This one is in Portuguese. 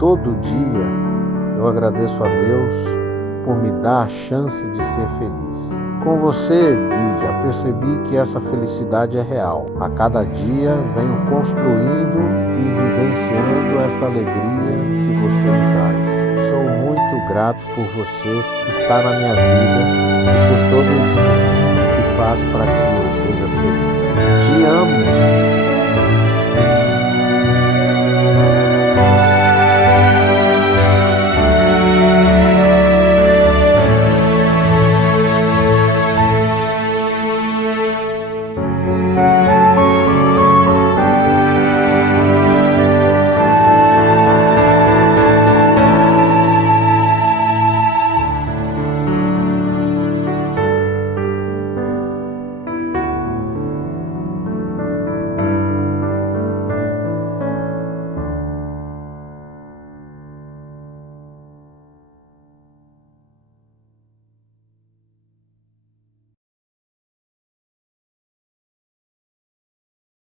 todo dia eu agradeço a Deus por me dar a chance de ser feliz. Com você, Lídia, percebi que essa felicidade é real. A cada dia venho construindo e vivenciando essa alegria que você me traz. Sou muito grato por você estar na minha vida e por todo o esforço que faz para que eu seja feliz. Te amo.